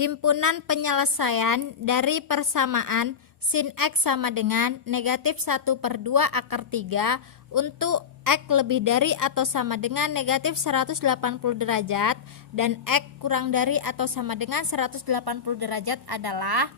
Himpunan penyelesaian dari persamaan sin X sama dengan negatif 1/2 akar 3 untuk X lebih dari atau sama dengan negatif 180 derajat dan X kurang dari atau sama dengan 180 derajat adalah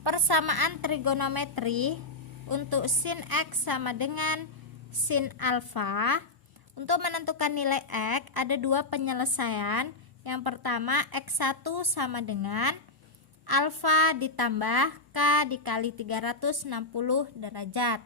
persamaan trigonometri untuk sin X sama dengan sin alfa. Untuk menentukan nilai X ada dua penyelesaian. Yang pertama, X1 sama dengan alfa ditambah K dikali 360 derajat.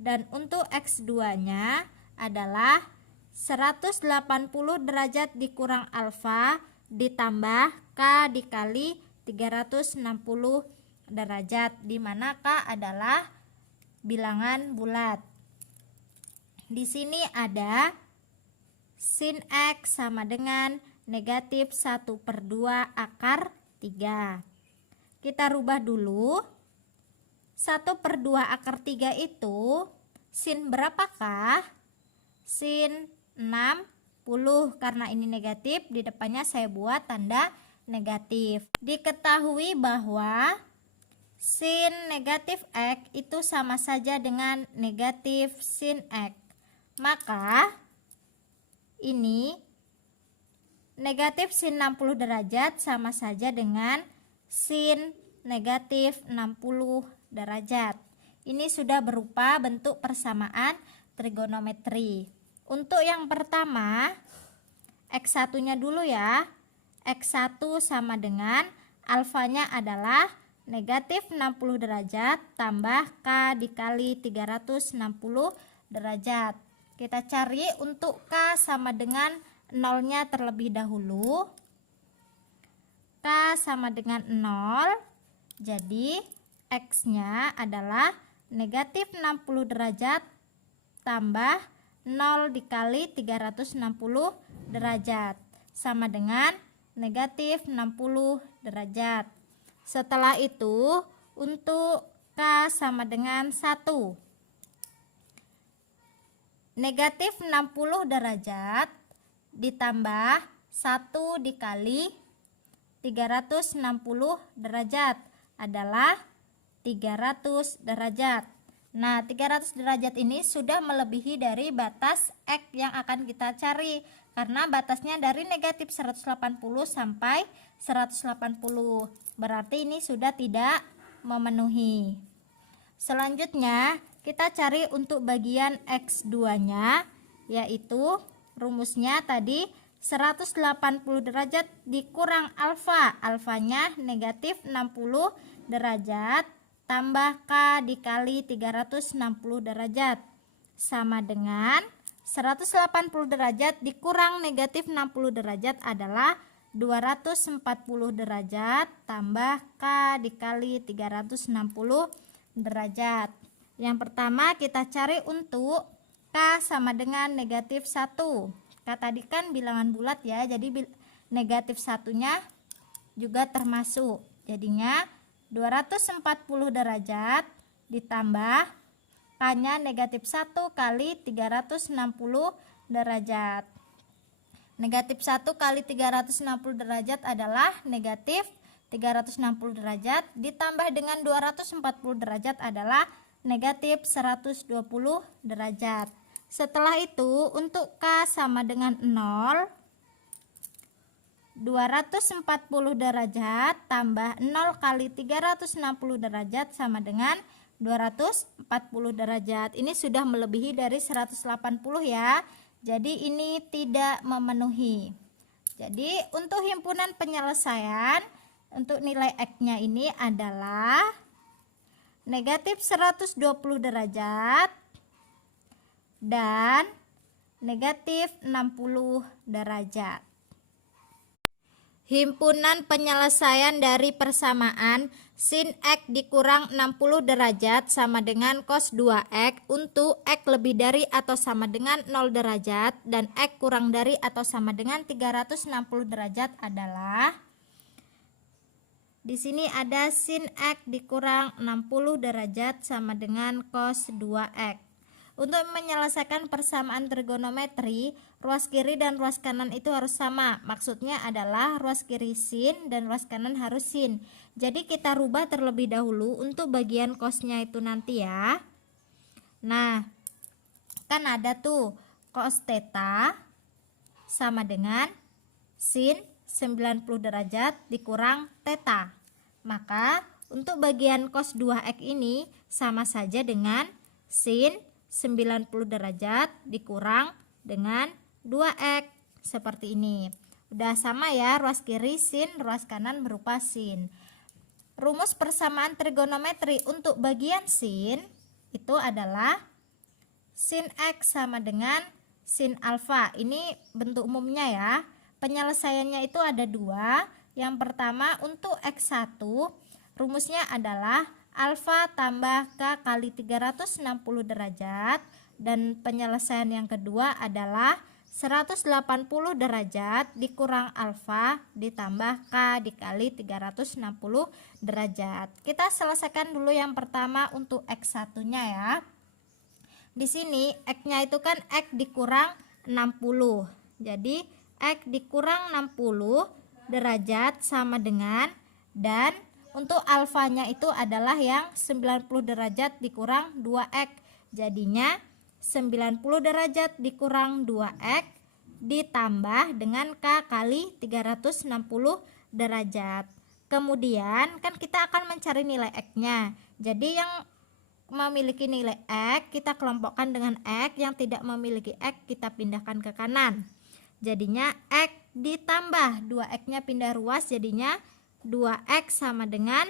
Dan untuk X2 nya adalah 180 derajat dikurang alfa ditambah K dikali 360 derajat, di mana K adalah bilangan bulat. Di sini ada sin X sama dengan negatif 1/2 akar 3. Kita rubah dulu. 1/2 akar 3 itu sin berapakah? Sin 60. Karena ini negatif, di depannya saya buat tanda negatif. Diketahui bahwa sin negatif X itu sama saja dengan negatif sin X. Maka ini negatif sin 60 derajat sama saja dengan sin negatif 60 derajat. Ini sudah berupa bentuk persamaan trigonometri. Untuk yang pertama, X1 nya dulu ya. X1 sama dengan alfanya adalah negatif 60 derajat tambah K dikali 360 derajat. Kita cari untuk K sama dengan nolnya terlebih dahulu. K sama dengan 0. Jadi X nya adalah negatif 60 derajat tambah 0 dikali 360 derajat sama dengan negatif 60 derajat. Setelah itu untuk K sama dengan 1. Negatif 60 derajat ditambah 1 dikali 360 derajat adalah 300 derajat. Nah, 300 derajat ini sudah melebihi dari batas X yang akan kita cari, karena batasnya dari negatif 180 sampai 180. Berarti ini sudah tidak memenuhi. Selanjutnya kita cari untuk bagian X2 nya, yaitu rumusnya tadi 180 derajat dikurang alfa. Alfanya negatif 60 derajat tambah K dikali 360 derajat sama dengan 180 derajat dikurang negatif 60 derajat adalah 240 derajat tambah K dikali 360 derajat. Yang pertama kita cari untuk K sama dengan negatif 1. K tadi kan bilangan bulat ya, jadi negatif 1-nya juga termasuk. Jadinya 240 derajat ditambah K-nya negatif 1 kali 360 derajat. Negatif 1 kali 360 derajat adalah negatif 360 derajat ditambah dengan 240 derajat adalah negatif 120 derajat. Setelah itu untuk K sama dengan 0, 240 derajat tambah 0 kali 360 derajat sama dengan 240 derajat. Ini sudah melebihi dari 180 ya. Jadi ini tidak memenuhi. Jadi untuk himpunan penyelesaian untuk nilai X-nya ini adalah negatif 120 derajat dan negatif 60 derajat. Himpunan penyelesaian dari persamaan sin X dikurang 60 derajat sama dengan cos 2X untuk X lebih dari atau sama dengan 0 derajat dan X kurang dari atau sama dengan 360 derajat adalah, di sini ada sin X dikurang 60 derajat sama dengan cos 2X. Untuk menyelesaikan persamaan trigonometri, ruas kiri dan ruas kanan itu harus sama. Maksudnya adalah ruas kiri sin dan ruas kanan harus sin. Jadi kita rubah terlebih dahulu untuk bagian cosnya itu nanti ya. Nah, kan ada tuh cos theta sama dengan sin 90 derajat dikurang theta. Maka untuk bagian cos 2x ini sama saja dengan sin 90 derajat dikurang dengan 2x. Seperti ini. Udah sama ya, ruas kiri sin, ruas kanan berupa sin. Rumus persamaan trigonometri untuk bagian sin itu adalah sin x sama dengan sin alfa. Ini bentuk umumnya ya. Penyelesaiannya itu ada dua. Yang pertama untuk x1 rumusnya adalah alfa tambah k kali 360 derajat, dan penyelesaian yang kedua adalah 180 derajat dikurang alfa ditambah k dikali 360 derajat. Kita selesaikan dulu yang pertama untuk x1-nya ya. Di sini x-nya itu kan x dikurang 60. Jadi x dikurang 60 derajat sama dengan, dan untuk alfanya itu adalah yang 90 derajat dikurang 2x. Jadinya 90 derajat dikurang 2x ditambah dengan k kali 360 derajat. Kemudian kan kita akan mencari nilai x-nya. Jadi yang memiliki nilai x kita kelompokkan dengan x, yang tidak memiliki x kita pindahkan ke kanan. Jadinya x ditambah 2x-nya pindah ruas, jadinya 2x sama dengan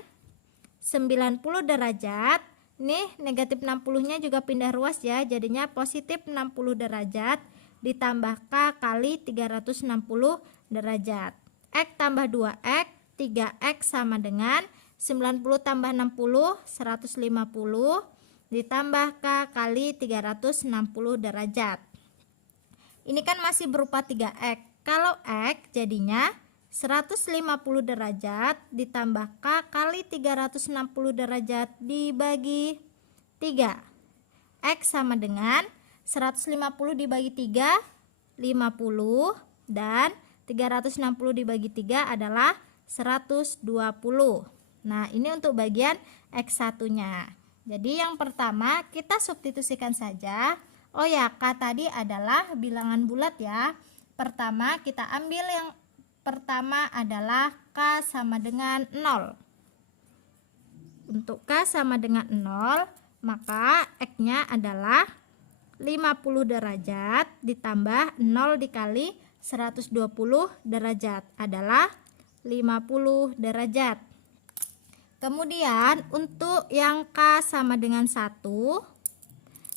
90 derajat. Nih negatif 60-nya juga pindah ruas ya, jadinya positif 60 derajat ditambah k kali 360 derajat. X tambah 2x, 3x sama dengan 90 tambah 60, 150 ditambah k kali 360 derajat. Ini kan masih berupa 3x. Kalau x jadinya 150 derajat ditambah k kali 360 derajat dibagi 3. X sama dengan 150 dibagi 3, 50, dan 360 dibagi 3 adalah 120. Nah, ini untuk bagian x1-nya. Jadi yang pertama kita substitusikan saja. Oh ya, k tadi adalah bilangan bulat ya. Pertama kita ambil yang pertama adalah k sama dengan 0. Untuk k sama dengan 0, maka x-nya adalah 50 derajat ditambah 0 dikali 120 derajat adalah 50 derajat. Kemudian untuk yang k sama dengan 1,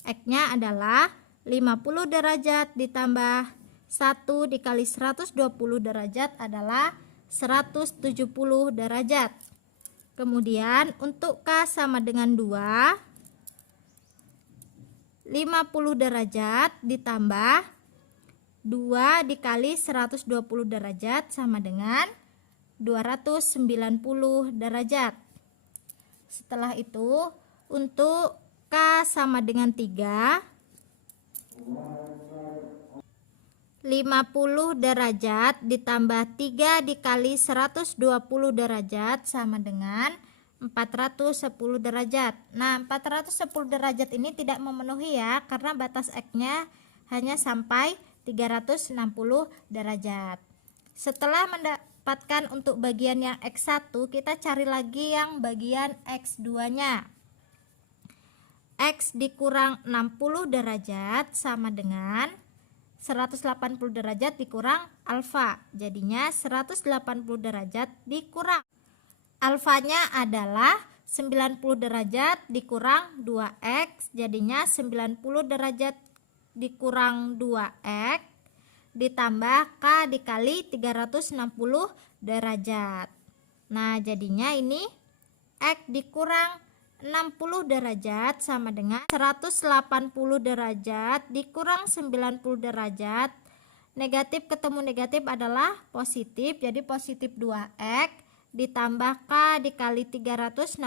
x-nya adalah 50 derajat ditambah 1 dikali 120 derajat adalah 170 derajat. Kemudian untuk k sama dengan 2, 50 derajat ditambah 2 dikali 120 derajat sama dengan 290 derajat. Setelah itu untuk k sama dengan 3, 50 derajat ditambah 3 dikali 120 derajat sama dengan 410 derajat. Nah, 410 derajat ini tidak memenuhi ya, karena batas x-nya hanya sampai 360 derajat. Setelah mendapatkan untuk bagian yang x1, kita cari lagi yang bagian x2-nya. X dikurang 60 derajat sama dengan 180 derajat dikurang alfa. Jadinya 180 derajat dikurang. Alfanya adalah 90 derajat dikurang 2x. Jadinya 90 derajat dikurang 2x ditambah k dikali 360 derajat. Nah, jadinya ini x dikurang 60 derajat sama dengan 180 derajat dikurang 90 derajat. Negatif ketemu negatif adalah positif, jadi positif 2x ditambah k dikali 360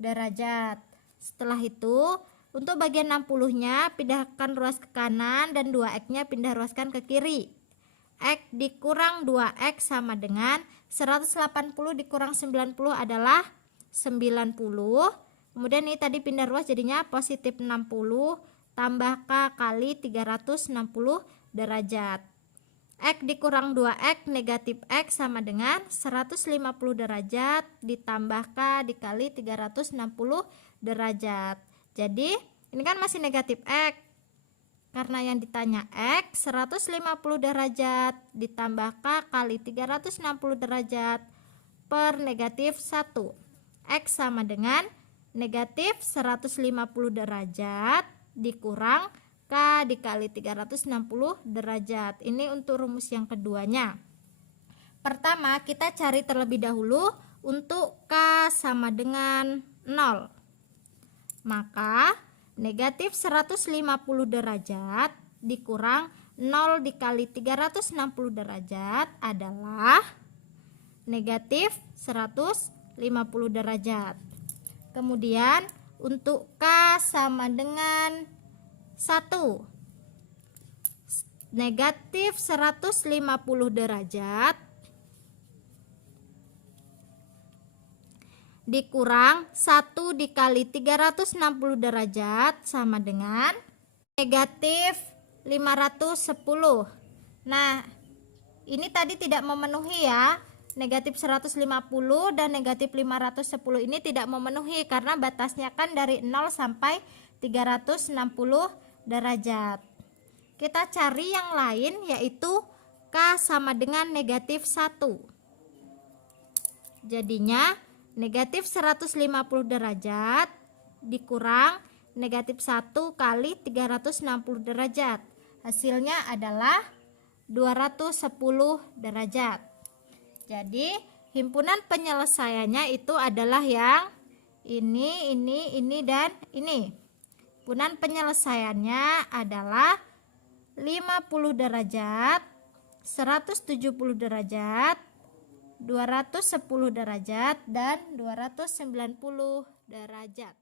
derajat. Setelah itu Untuk bagian 60-nya pindahkan ruas ke kanan dan 2x-nya pindah ruaskan ke kiri. X dikurang 2x sama dengan 180 dikurang 90 adalah 90. Kemudian ini tadi pindah ruas jadinya positif 60 tambah K kali 360 derajat. X dikurang 2x negatif X sama dengan 150 derajat ditambah K dikali 360 derajat. Jadi ini kan masih negatif X. Karena yang ditanya X 150 derajat ditambah K kali 360 derajat per negatif 1. X sama dengan negatif 150 derajat dikurang K dikali 360 derajat. Ini untuk rumus yang keduanya. Pertama kita cari terlebih dahulu untuk K sama dengan 0. Maka negatif 150 derajat dikurang 0 dikali 360 derajat adalah negatif 150 derajat. Kemudian untuk K sama dengan 1, negatif 150 derajat dikurang 1 dikali 360 derajat sama dengan negatif 510. Nah, ini tadi tidak memenuhi ya. Negatif 150 dan negatif 510 ini tidak memenuhi karena batasnya kan dari 0 sampai 360 derajat. Kita cari yang lain yaitu K sama dengan negatif 1. Jadinya negatif 150 derajat dikurang negatif 1 kali 360 derajat. Hasilnya adalah 210 derajat. Jadi himpunan penyelesaiannya itu adalah yang ini, dan ini. Himpunan penyelesaiannya adalah 50 derajat, 170 derajat, 210 derajat, dan 290 derajat.